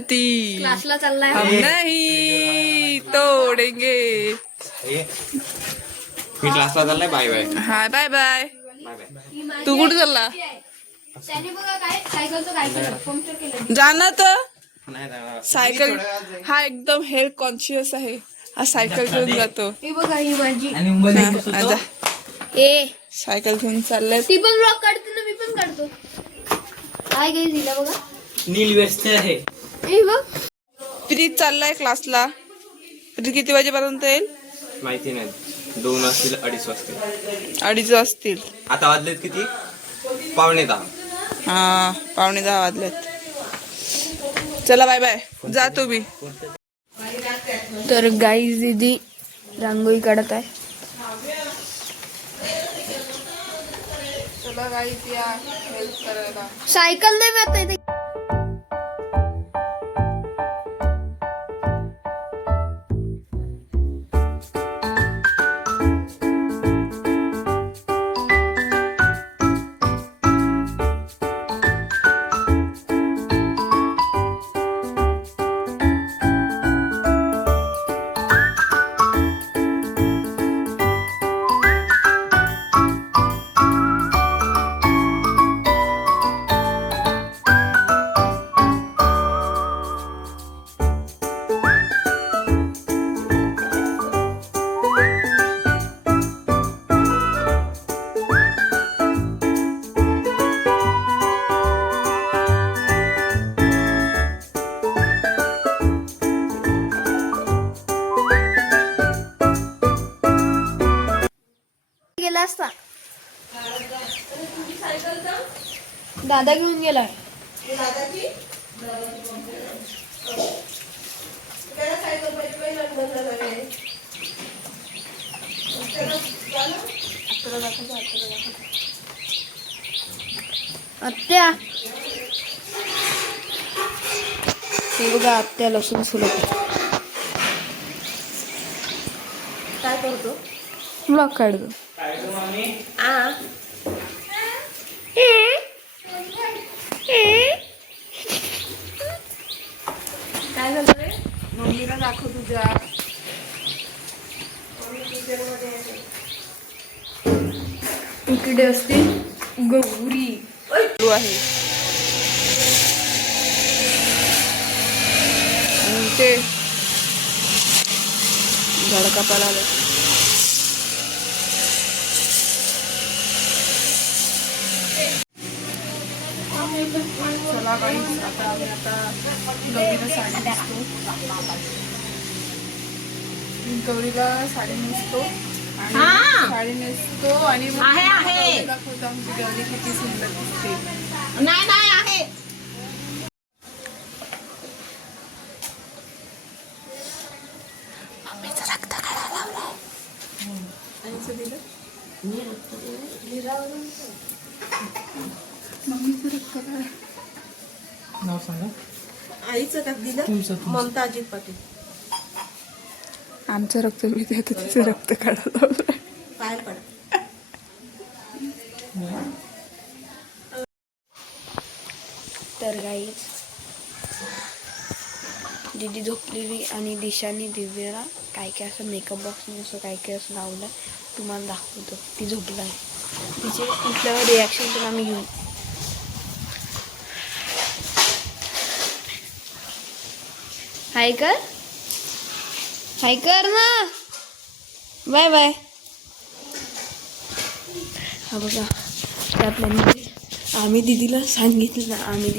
ती क्लासला चाललाय. हम नहीं तोडेंगे. मी क्लासला चाललाय. Bye bye. हा बाय बाय. Bye bye. तू कुठे चालला? त्याने बघा काय सायकलचं काय केलं, पंक्चर केलं. जाना तर नाही जाणार. सायकल हा एकदम हेल्थ कॉन्शियस आहे. हा सायकल घेऊन जातो. ही बघा ही माझी. हा, जा. ए सायकल घेऊन चाललंय. ती पण ब्लॉग काढते ना, मी पण काढतो. काय काही दिला बघा. नील व्यस्त आहे. हे बघ प्रीत चाललाय क्लासला. प्रीत किती वाजेपर्यंत येईल? माहिती नाही. 2 वाजतील 2:30 वाजतील. 2:30 वाजतील. आता वाजलेत किती? 9:45. हा 9:45 वाजलेत. चला बाय बाय. जा तुम्ही. तर गाईज दीदी रांगोळी काढत आहे. चला गाईज या हेल्प करायला. सायकल नाही मिळत आहे. गेला असता दादा घेऊन गेलाय. आत्या हे बघा, आत्या लसूण सोलत काय करतो, ब्लॉग काढतो. काय झालं रे? मम्मीला दाखव तुझ्या. इकडे असते गौरी आहे आणि ते झाड कापायला आलं. चला काही आता आम्ही गौरीला साडी नेसतो. गौरीला साडी नेसतो आणि साडी नेसतो आणि मग दाखवतो आमची गौरी किती सुंदर दिसते. नाही नाही आहे. मम्मीचं रक्त काढायला लावलंय. आईचं दिलं. मम्मीचं रक्त काढ. नाव सांगा. आईचं का दिलं? ममता अजित पाटील. आमचं रक्त मिळते आता तिचं रक्त काढायला लावलंय. पाय पड. तर गाईज दीदी झोपलेली आणि दिशाने दिव्याला काय काय असं मेकअप बॉक्सने असं काय काय असं लावलं तुम्हाला दाखवतो. ती झोपला आहे. तिचे उठल्यावर रिॲक्शन पण आम्ही घेऊ. हाय कर, हाय कर ना. Bye bye. हा बघा त्या आपल्याला आम्ही दीदीला सांगितलं, आम्ही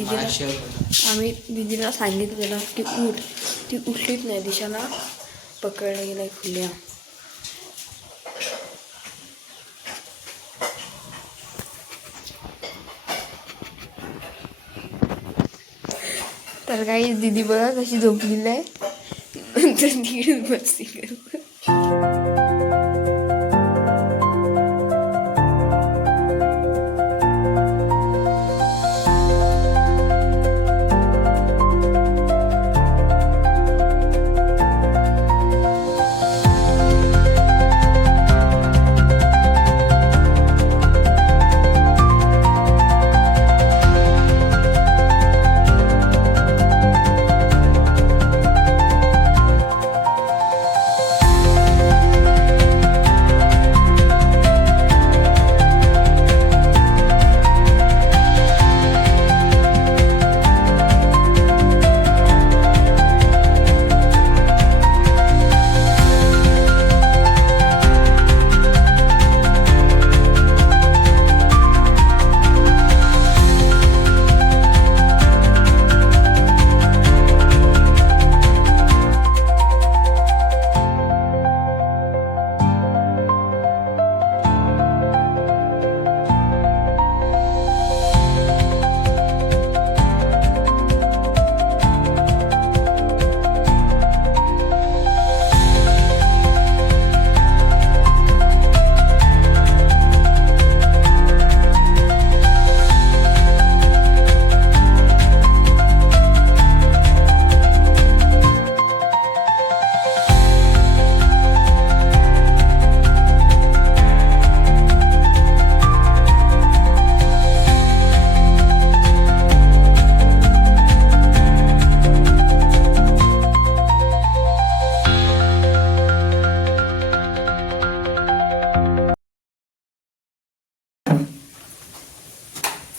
दीदीला सांगितलेलं की उठ. ती उठलीच नाही. दिशाला पकडलं गेलाय खुल्या. तर काही दीदी बघा कशी झोपलेली आहे. नंतर तिकडे मस्ती करत.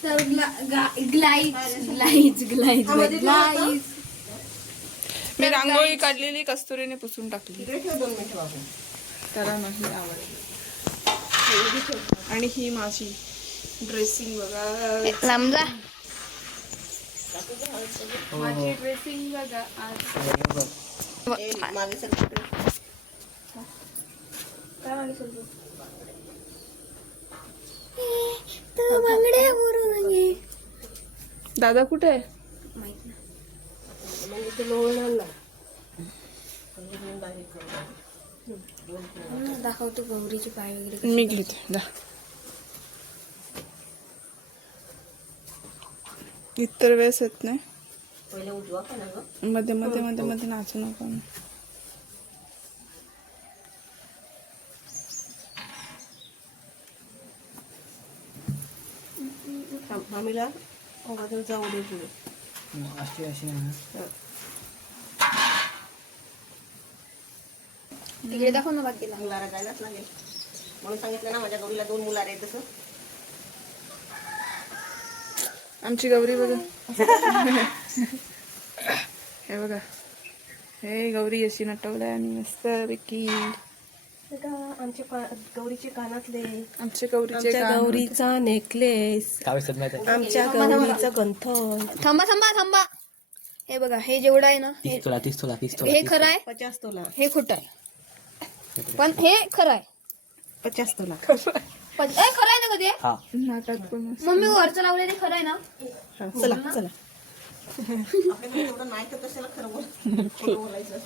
तर ग्लाईज मी रांगोळी काढलेली कस्तुरीने पुसून टाकली. इकडे ठेव 2 मिनिटं बाबू. त्याला नाही आवडली. आणि ही माझी ड्रेसिंग बघा. समजा माझी ड्रेसिंग बघा आज. ए, मागे सर तिकडे. काय मागितलं तू बांगड्या भरून ये. दादा कुठे आहे? माहित नाही. म्हणजे ते लोळणार ना. दाखवतो गौरीचे पाय वगैरे कसे. मी घेते दा. इतर वेळेस येत नाही. पहिले उजवा का ना गं? मध्ये मध्ये मध्ये मध्ये नाचू नको. आम्हीला बाजूला जाऊ दे पुढे. अशी अशी नाही. तिकडे दाखव ना बाकीला. मुलाला जायलाच लागेल म्हणून सांगितलं ना माझ्या गौरीला 2 मुलं आहेत तसं. आमची गौरी बघा. हे बघा, हे गौरी अशी नटवलंय आणि मस्त पैकी आमच्या गौरीचे कानातले, आमच्या गौरीचे आमच्या कान. गौरीचा नेकलेस, काय विसरत नाही ते. आमच्या गौरीचं गंठन. थांबा थांबा थांबा. हे बघा, हे जेवढं आहे ना, 30 तोला 30 तोला 30 तोला. हे खरं आहे, 50 तोला, हे खोटं आहे. पण हे खरं आहे. 50 तोला. खरं आहे ना कधी? हा. नाटक पण मम्मी वरचं लावलंय ते खरं आहे ना? चला चला. आपल्याकडे एवढं नाही तर कशाला खरं बोलायचं.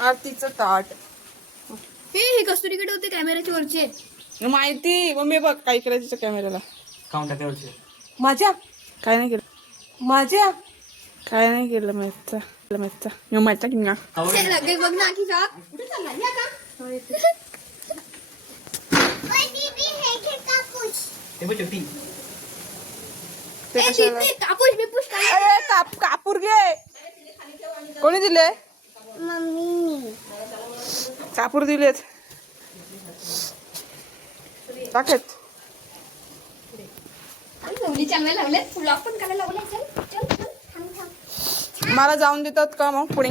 आरतीचं ताट. हे कस्तुरीकडे होते कॅमेऱ्याच्या वरचे. माहिती मम्मी बघ काय केलं तिच्या कॅमेऱ्याला. काउंट टाकायचे. माझ्या काय नाही केलं. माझ्या काय नाही केलं माहितचा माहितचा मी माहितचा की ना. ते लगेच बघ ना की का ते बघ छोटी. ते कशाला? कापूस बिपूस काय. अरे कापूर घे. कोणी दिले? कापूर दिलेत. टाकेत. गौरी चांगल्या लावल्यात. ब्लॉग पण करायला लावलाय. चल चल चल थांब थांब. मला जाऊन देतात का मग पुढे?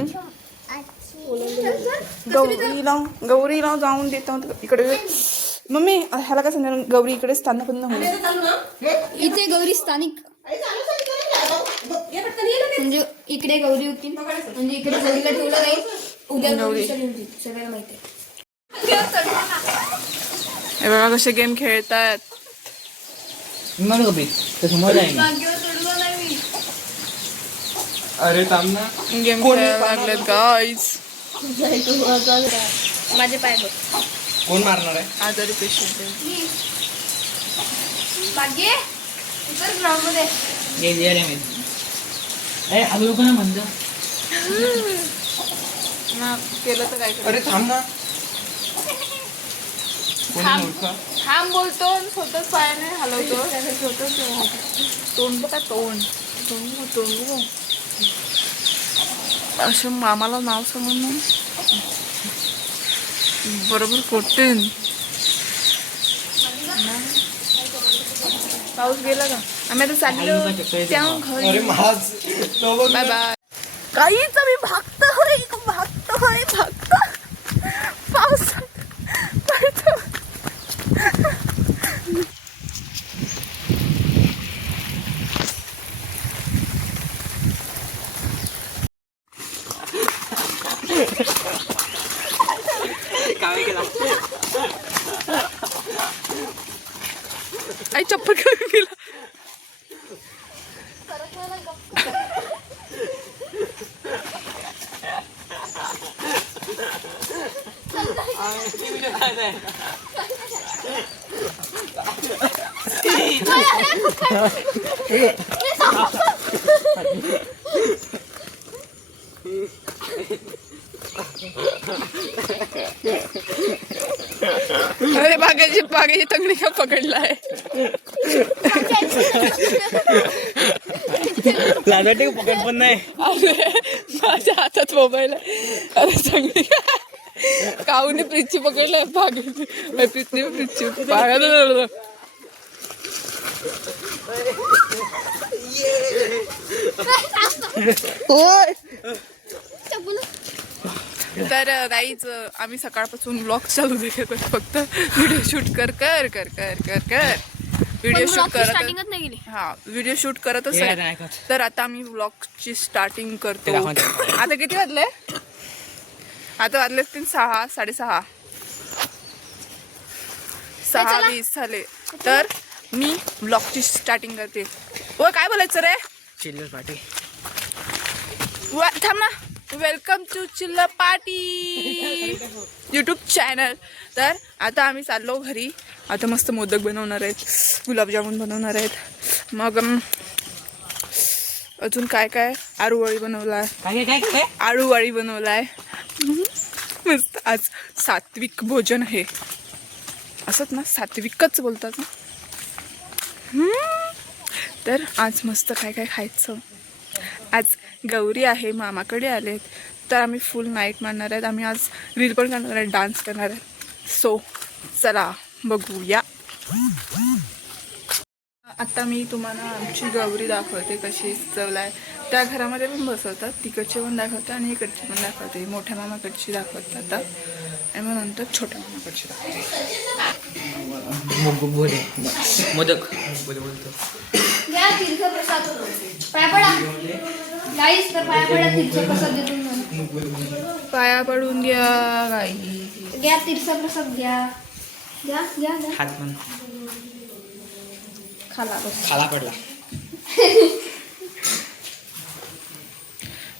गौरीला जाऊन देतात इकडे. मम्मी ह्याला काय सांगणार? गौरी इकडे स्थानक होईल. इथे गौरी स्थानिक म्हणजे इकडे गौरी होती म्हणजे इकडे गौरीला ठेवलं जाईल. उद्या गौरी सगळ्याला माहिती आहे. हे बघा कसे गेम खेळतायत. मला कधी ते समोर जाईल. अरे थांब ना. गेम खेळायला लागलेत गाईज. माझे पाय बघ. कोण मारणार आहे? आजारी पेशंट आहे. भाग्य उतर ग्राउंड मध्ये. ये ये रे मी. ए आलो लोक ना म्हणतो. ना केलं तर काय अरे थांब ना. कोणी थांब. मूर्ख? थांब बोलतो आणि स्वतःच पायाने हलवतो. स्वतःच तोंड बघा तोंड तोंड असं मामाला नाव समजून बरोबर कोटेन. पाऊस गेला का? आम्ही आता चाललो त्या अरे घरी. माझ तो बघ. Bye bye. काहीच मी भागतो पावसात पडतो. काय केला? आई चप्पल घेऊन गेला. अरे बागेची तंगडी का पकडलाय. लाजाटे पकड पण नाही. अरे माझ्या हातात मोबाईल आहे. अरे तंगडी काऊने प्रीतची पकडलं प्रीतने प्रीतची पागायला. तर गाईच आम्ही सकाळपासून ब्लॉग चालू देखत फक्त व्हिडिओ शूट कर कर कर कर कर कर व्हिडिओ शूट करत हा व्हिडिओ शूट करतच आहे. तर आता आम्ही ब्लॉगची स्टार्टिंग करतो. आता किती वाजले? आता वाजले 6, 6:30, 6:20 झाले. तर मी ब्लॉगची स्टार्टिंग करते. ओ काय बोलायचं रे? चिल्लर पार्टी. थांब ना. वेलकम टू चिल्लर पार्टी यूट्यूब चॅनल. तर आता आम्ही चाललो घरी. आता मस्त मोदक बनवणार आहेत, गुलाबजामुन बनवणार आहेत. मग अजून काय काय आळूवडी बनवलाय, आळूवडी बनवलाय. मस्त आज सात्विक भोजन आहे. असंच ना, सात्विकच बोलतात ना. तर आज मस्त काय काय खायचं. आज गौरी आहे, मामाकडे आलेत. तर आम्ही फुल नाईट मारणार आहेत. आम्ही आज रील पण करणार आहे, डान्स करणार आहे. सो चला बघूया. आता मी तुम्हाला आमची गौरी दाखवते कशी सजवलाय. त्या घरामध्ये पण बसवतात, तिकडचे पण दाखवते आणि इकडचे पण दाखवते. मोठ्या मामाकडची दाखवते आता आणि मग नंतर छोट्या मामाकडची दाखवते. मोदक पाया पडून घ्या गाई. घ्या तीर्थप्रसाद घ्या. घ्या घ्या घ्या. हात पण खाला बस. खाला पडला.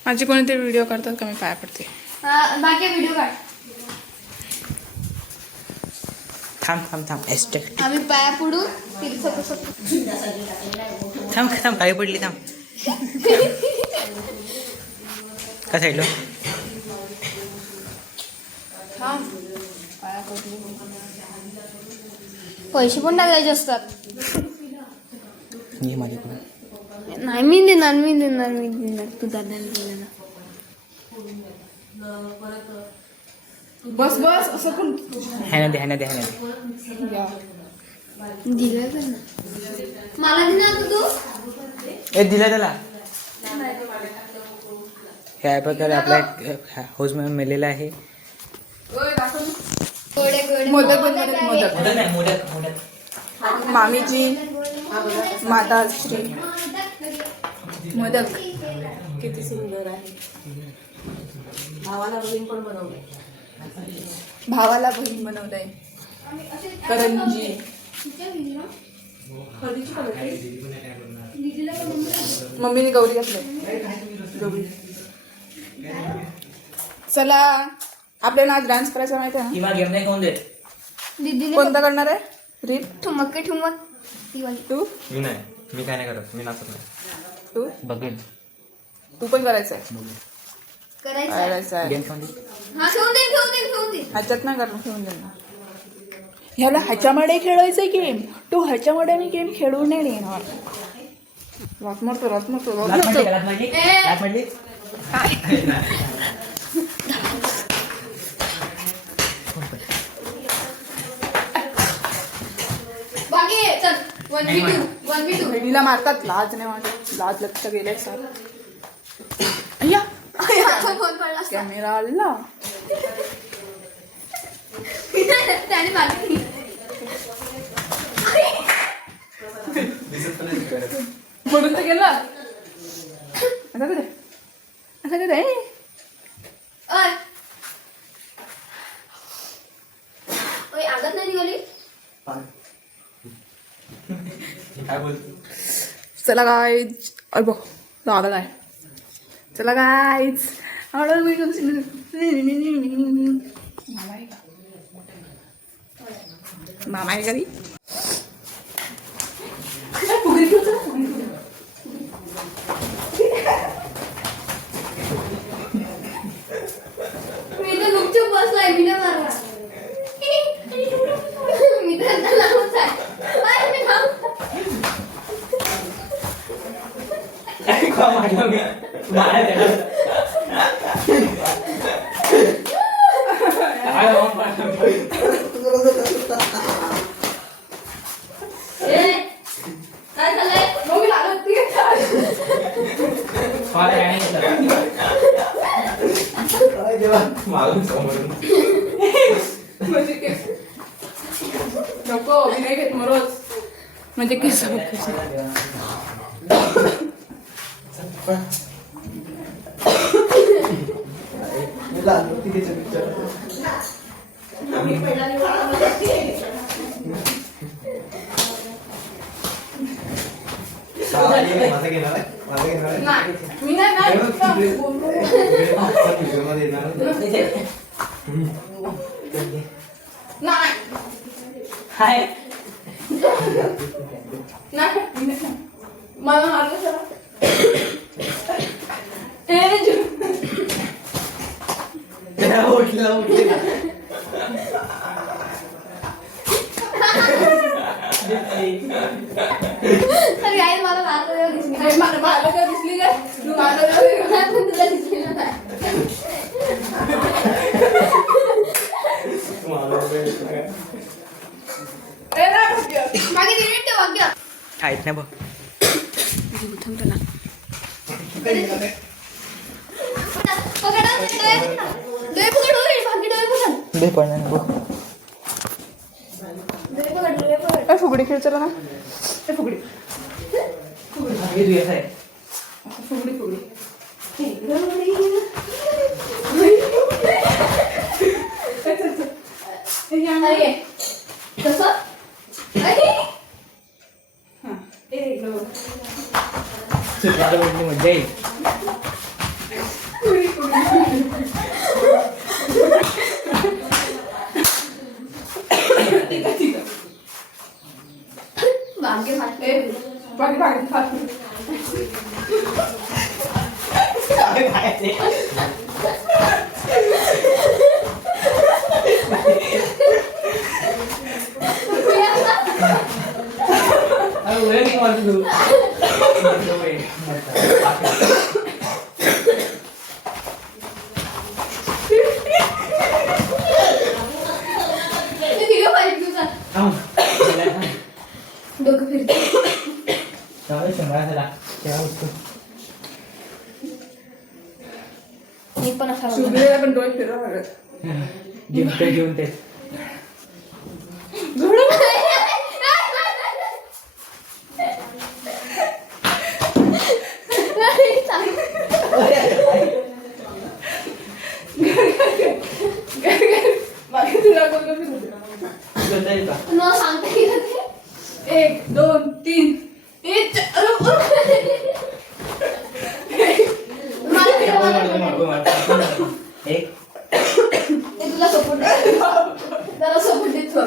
माझे कोणीतरी व्हिडिओ करतात का मी पाया पडते. बाकी व्हिडिओ काढ. थांब एस्टेक. आम्ही पाया पडून तीर्थप्रसाद. थांब काही पडली. थांब का साईडलो. पैसे पण टाकायचे असतात. ये माझ्याकडून. नाही मी देणार तू दादाला दिला. बस बस असं पण ह्याने दे दिलं तर ना मला दिला तू. दिला त्याला. ह्या प्रकारे आपला हाऊस मेलेला आहे. मोदक बनवतात. मोदक मामीजी माताश्री मोदक किती सुंदर आहे. भावाला बहीण पण बनवले. भावाला बहीण बनवलंय. करंजी मम्मीने गौरी घातलंय. गौरी चला आपल्याला आज डान्स करायचा माहिती आहे ना. गेम नाही खाऊन देत. दीदीने कोणता करणार आहे? रील ठुमक तू. मी काय नाही करत. मी नाचत नाही. तू बघेन. तू पण करायचं आहे. करायचं. आहे गेम खाऊन दे. हा ठेवून दे. ह्याच्यात नाही करणार. ठेवून देणार. ह्याला ह्याच्यामध्ये खेळायचं गेम. तू ह्याच्यामध्ये मी गेम खेळून नाही येणार. रात मारतो. लात मारली. बाकी चल 1v2. बहिणीला मारतात. लाज नाही वाटत. लाज लक्ष गेलंय सर. अय्या फोन पडला. कॅमेरा आला. त्याने मारली. म्हणून तर गेला. आता कुठे आगत नाही निघाली. काय बोलतो. चला गाईज. अरे बघ लागला आहे. चला गाईज. मामा आहे घरी. मी तर नुकतं बसलाय. मी नाही मारला. मी तर लावून काय झालंय मग लागत मागून समोरून नको मी नाही घेत मरोज म्हणजे केस माझं घेणार आहे माझं घेणार आहे मी नाही मध्ये येणार हाय मला मारलं सर उठला उठला अरे आई मला मारलं दिसली मारलं का दिसली काय तू मारलं पण तुला दिसली ना मागे दिली ते वाक्य आहेत ना बघ त्याला पकड डोळे पकड होय बाकी डोळे पकड दे पण बघ डोळे पकड फुगडी खेळ चला ना फुगडी आहे फुगडी फुगडी अरे कसं अरे मजा येईल बागे फाटले बाकी बाकी फास्ट डोकं फिरते मी पण असा शुभ्रेला पण डोळे फिरवा लागत घेऊन ते बाकी तुला कोण फिरवते न सांगता येत ते 1 2 3 मला फिरवा एक ते तुला सपोर्ट त्याला सपोर्ट देतो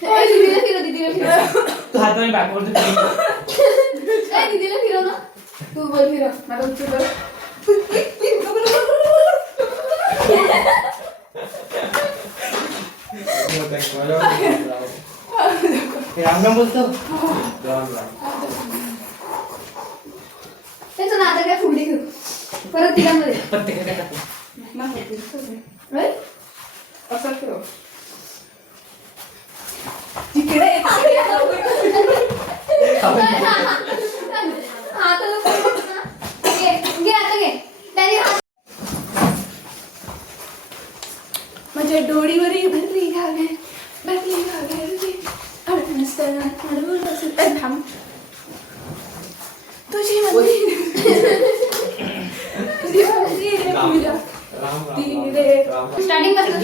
दीदीला फिरव दीदीला फिरव तू हाताने बॅकवर्ड दीदीला फिरव ना तू बोल फिरव मला उच्च कर राम राम बोलतो त्याचं नातं काय फुगडी घेऊ परत तिघांमध्ये प्रत्येक काय टाकू असं ठेव तिकडे आता घे आता घे त्याने म्हणजे डोळीवरी भरली घागर थांब तुझी स्टार्टिंग पासून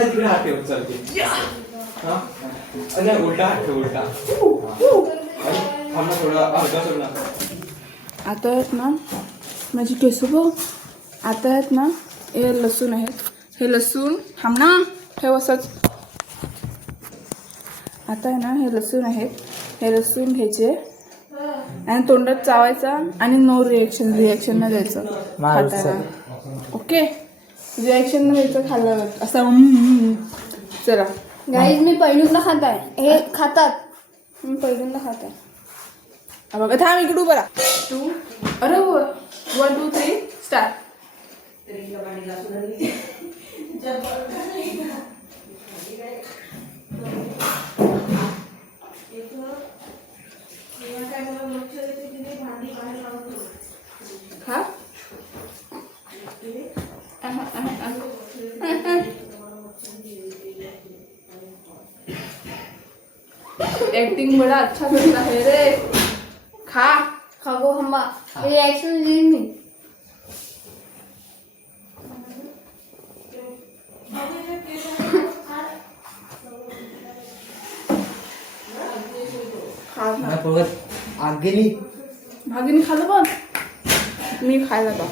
तिकडे हात ठेवून चालते नाही उलटा हात ठेव उलटा थांब ना थोडा अर्धा सोड ना आता आहेत ना माझी केस बघ आता आहेत ना हे लसूण आहेत हे लसूण थांब ना ठेव असंच आता आहे ना हे लसूण आहेत हे लसूण घ्यायचे आणि तोंडात चावायचा आणि नो रिएक्शन नाही द्यायचं खाताना. ओके, रिएक्शन नाही द्यायचं खाल्लं असं. चला गाईज मी पहिल्यांदा खात आहे. हे खातात, मी पहिल्यांदा खात आहे. बघा थांब इकडू बरा. 2 अरे 1 2 3 स्टार्ट. खा. एक्टिंग बड़ा अच्छा करता है रे. खा. खागो हम्मा रिएक्शन देईन मी. खा ना. आग गेली. भागीने खाल्लं पण मी खायला का.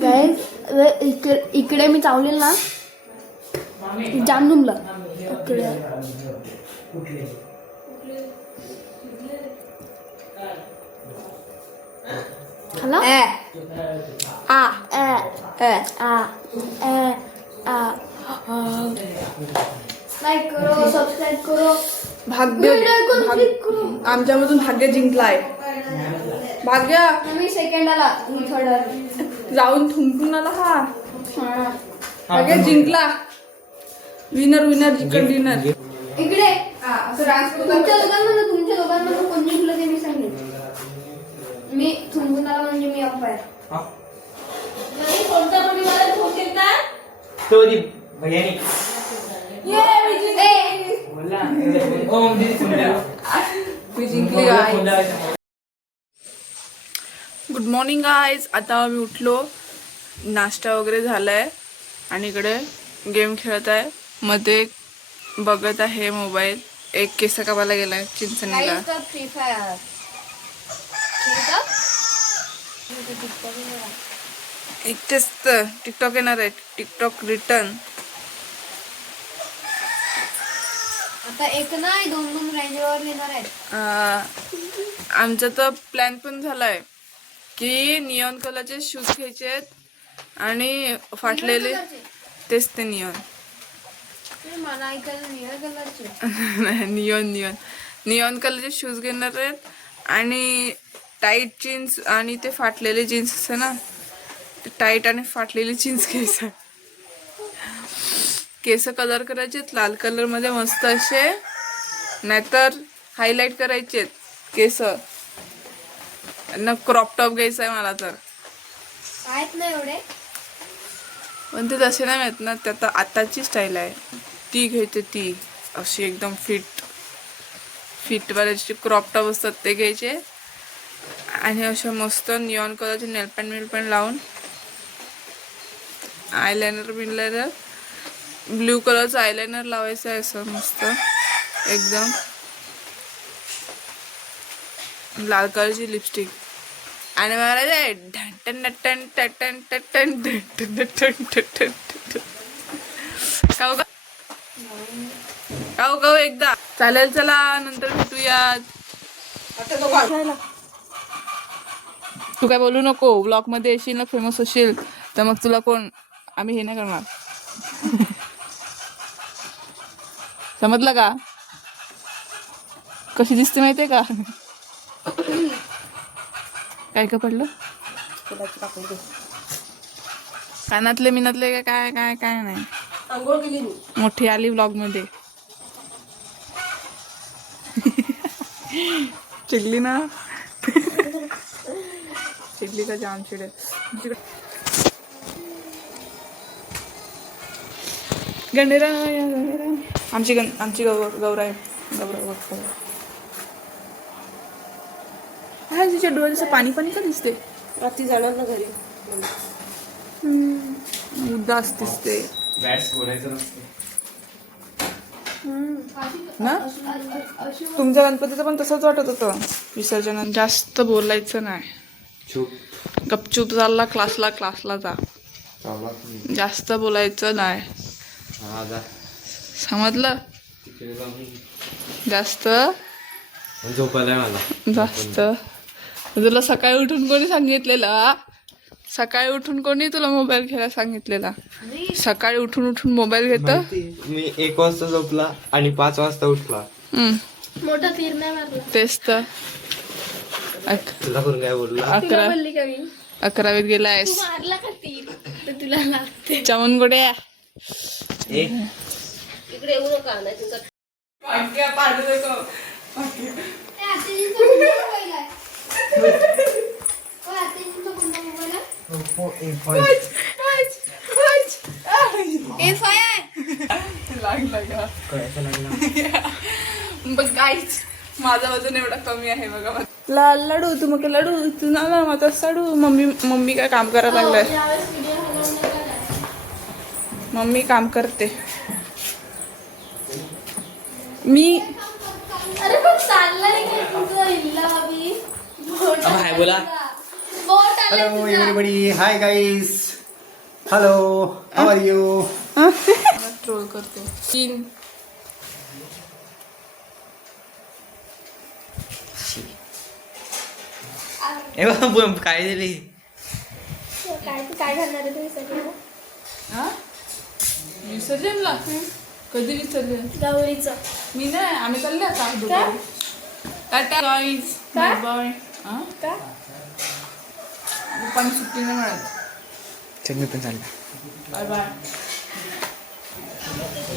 गाईज इकडे मी चावलेल ना जाम दुमला इकडे. खाला आ लाईक करो, सबस्क्राईब करो, भाग्य आमच्यामधून भाग्य जिंकलाय. भाग्य मी सेकंड आला, मी थर्ड आला. जाऊन थुंकून आला हा. भाग्य जिंकला. Winner chicken dinner. इकडे असं डान्स तुमच्या दोघांमधून कोण जिंकलं ते मी सांगेन. मी थुंकून आला म्हणजे मी अंपायर. कोणता कोणी मला ठोकेल ना तो दी भैयानी मी जिंकली गाईज. Good morning guys. आता मी उठलो, नाश्ता वगैरे झालाय आणि इकडे गेम खेळत आहे. मध्ये बघत आहे मोबाईल. एक केस कापायला गेलाय चिंचणीला. फ्री फायर एकटेच तर टिकटॉक येणार आहे. TikTok return. आता एक नाही 2 रेंजवर येणार आहेत. आमचा तर प्लॅन पण झालाय की निऑन कलरचे शूज घ्यायचे आहेत आणि फाटलेले तेच ते निऑन. मला ऐकायला निळ्या कलरचे निऑन कलरचे शूज घेणार आहेत आणि टाईट जीन्स आणि ते फाटलेले जीन्स असते ना, ते टाईट आणि फाटलेली जीन्स घ्यायचं. केस कलर करायचे लाल कलर मध्ये मस्त असे, नाहीतर हायलाइट करायचे केस. न क्रॉप टॉप घ्यायचा आहे मला तर. आहेत ना एवढे, पण ते तसे नाही मिळत ना. ते आता आताची स्टाईल आहे ती घ्यायची. ती अशी एकदम फिट वाले क्रॉप टॉप असतात ते घ्यायचे आणि अशा मस्त निऑन कलरचे नेल पेंट लावून आयलायनर ब्ल्यू कलरचं आयलायनर लावायचं आहे असं मस्त एकदम. लाल कलरची लिपस्टिक आणि मला काऊ एकदा चालेल. चला नंतर भेटूयात. तू काय बोलू नको. ब्लॉग मध्ये येशील ना, फेमस होशील तर मग तुला कोण आम्ही हे नाही करणार. समजलं का? कशी दिसते माहितीये का? काय का पडलं कानातले मिनातले काय काय काय नाही. आंघोळ केली मी. मोठी आली व्लॉग मध्ये. चिडली ना. चिडली का जाम चिडे. गणेरा आमची गौरा आहे. हा तिच्या डोळ्याचं पाणी का दिसते. रात्री जाणार ना घरी. एकदा असतेच ते बॅट्स बोलायचं नसतं. ना. तुमच्या गणपतीचं पण तसंच वाटत होतं विसर्जनात. जास्त बोलायचं नाही, चूप. गपचूप चालला क्लासला जा. जास्त बोलायचं नाही, हा जा. समजलं. तिकडे जाऊन जास्त झोपायला मला. जास्त तुला सकाळी उठून कोणी सांगितलेलं? सकाळी उठून कोणी तुला मोबाईल घ्यायला सांगितलेला? सकाळी उठून मोबाईल घेत. मी 1 वाजता झोपला आणि 5 वाजता उठला. मोठा तीर नाही मारला. तेच तर. तुला कोण काय बोलला? 11वीत गेलायस. मारला का तीर तर तुला लागते. चमन गोड्या इकडे येऊ नका नाही तुझा. गाईच माझं वजन एवढं कमी आहे बघा. लाडू तू मग लाडू तू ना माझा साडू. मम्मी काय काम करायला लागलाय. मम्मी काम करते. मी अरे पण चाललाय काय तुझं इल्ला अभी. हाय बोला. बोट आलं Hello everybody, hi guys. Hello, how are you? Troll करते. 3 काय दिली? काय घालणार आहे तुम्ही सगळं? विसर्जनला कधी विसर्जन? गौरीचं. मी नाही, आम्ही चालले आता दुपारी. Tata guys. Bye bye. का? दुपारी सुट्टी नाही मिळत. चल मी पण चालला. Bye bye.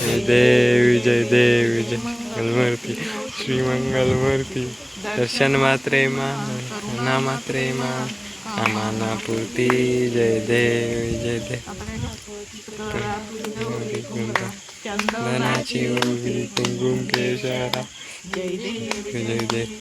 जय देव जय देव जय मंगलमूर्ती श्री मंगलमूर्ती. दर्शन मात्रे मा ना मात्रे मा आम्हाला पूर्ती. जय देव जय देव. धनाची ओळी कुंकुम केशरा. जय देव.